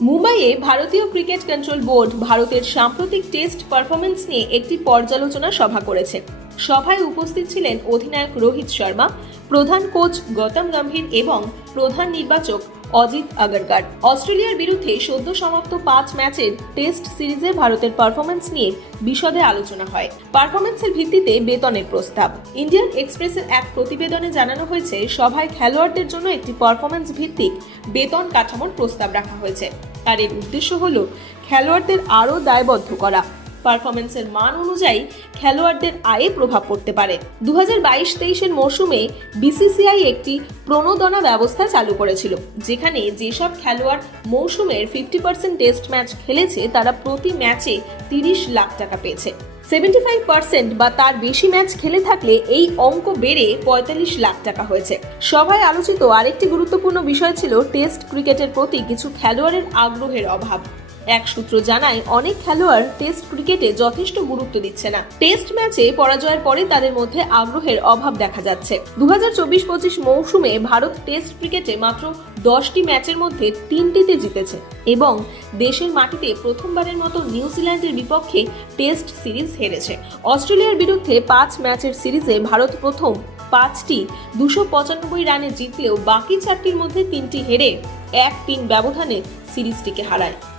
মুম্বাইয়ে ভারতীয় cricket control board ভারতের সাম্প্রতিক টেস্ট পারফরমেন্স নিয়ে একটি পর্যালোচনা সভা করেছে। সভায় উপস্থিত ছিলেন অধিনায়ক রোহিত শর্মা প্রধান কোচ গৌতম গম্ভীর এবং প্রধান নির্বাচক অজিত আগরকার। অস্ট্রেলিয়ার বিরুদ্ধে সদ্য সমাপ্ত পাঁচ ম্যাচের টেস্ট সিরিজে ভারতের পারফরমেন্স নিয়ে বিশদে আলোচনা হয়। পারফরমেন্সের ভিত্তিতে বেতনের প্রস্তাব। ইন্ডিয়ান এক্সপ্রেসের এক প্রতিবেদনে জানানো হয়েছে, সভায় খেলোয়াড়দের জন্য একটি পারফরমেন্স ভিত্তিক বেতন কাঠামোর প্রস্তাব রাখা হয়েছে। তার এর উদ্দেশ্য হল, খেলোয়াড়দের আরও দায়বদ্ধ করা। পারফরমেন্সের মান অনুযায়ী খেলোয়াড়দের আয়ে প্রভাব পড়তে পারে। দু হাজার বাইশ তেইশের মরশুমে বিসিসিআই একটি প্রণোদনা ব্যবস্থা চালু করেছিল, যেখানে যেসব খেলোয়াড় মৌসুমের ফিফটি পার্সেন্ট টেস্ট ম্যাচ খেলেছে, তারা প্রতি ম্যাচে তিরিশ লাখ টাকা পেয়েছে। সেভেন্টি ফাইভ পার্সেন্ট বা তার বেশি ম্যাচ খেলে থাকলে এই অঙ্ক বেড়ে পঁয়তাল্লিশ লাখ টাকা হয়েছে। সভায় আলোচিত আরেকটি গুরুত্বপূর্ণ বিষয় ছিল টেস্ট ক্রিকেটের প্রতি কিছু খেলোয়াড়ের আগ্রহের অভাব। এক সূত্র জানায়, অনেক খেলোয়াড় টেস্ট ক্রিকেটে যথেষ্ট গুরুত্ব দিচ্ছে না। টেস্ট ম্যাচে পরাজয়ের পরে তাদের মধ্যে আগ্রহের অভাব দেখা যাচ্ছে। দু হাজার চব্বিশ পঁচিশ মৌসুমে ভারত টেস্ট ক্রিকেটে মাত্র দশটি ম্যাচের মধ্যে তিনটিতে জিতেছে এবং দেশের মাটিতে প্রথমবারের মতো নিউজিল্যান্ডের বিপক্ষে টেস্ট সিরিজ হেরেছে। অস্ট্রেলিয়ার বিরুদ্ধে পাঁচ ম্যাচের সিরিজে ভারত প্রথম পাঁচটি দুশো পঁচানব্বই রানে জিতলেও বাকি চারটির মধ্যে তিনটি হেরে এক তিন ব্যবধানে সিরিজটিকে হারায়।